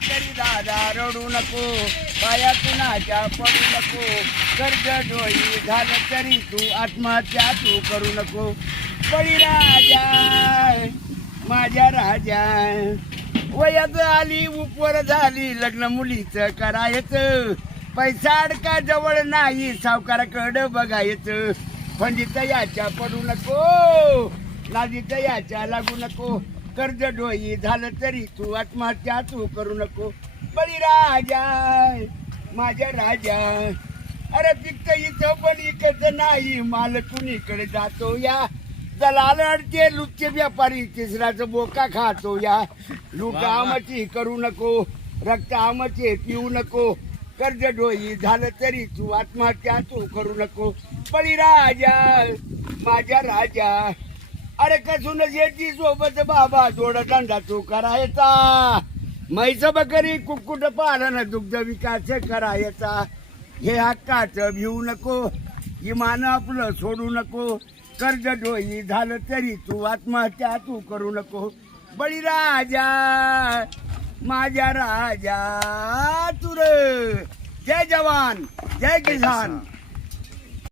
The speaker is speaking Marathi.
तरी दादा रडू नको पाया कुणाच्या पडू नको. कर्ज डोळी झालं तरी तू आत्महत्या तू करू नको. बळी राजा माझ्या राजा. वयात आली उपवर झाली लग्न मुलीचं करायचं. पैसा अडका जवळ नाही सावकाराकडं बघायचं. पंडित याच्या पडू नको नादीत याच्या लागू नको. कर्ज डोई झालं तरी तू आत्महत्या तू करू नको. बळी राजा माझ्या राजा. अरे पिकत इथं पण इकत नाही माल कुणीकडे जातो या. दलाल अडते लुटचे व्यापारी तिसराच बोका खातो या. लूट आमची करू नको रक्त आमचे पिऊ नको. कर्ज डोई झालं तरी तू आत्महत्या तू करू नको. बळी राजा माझ्या राजा. अरे कसून शेती सोबत बाबा जोड धंदा तू करायचा. मैच बकरी कुक्कुट पालन दुग्ध विकास करायचा. हे हक्काचं भिवू नको इमान आपलं सोडू नको. कर्ज डोई झालं तरी तू आत्महत्या तू करू नको. बळी राजा माझ्या राजा तुर जय जवान जय किसान.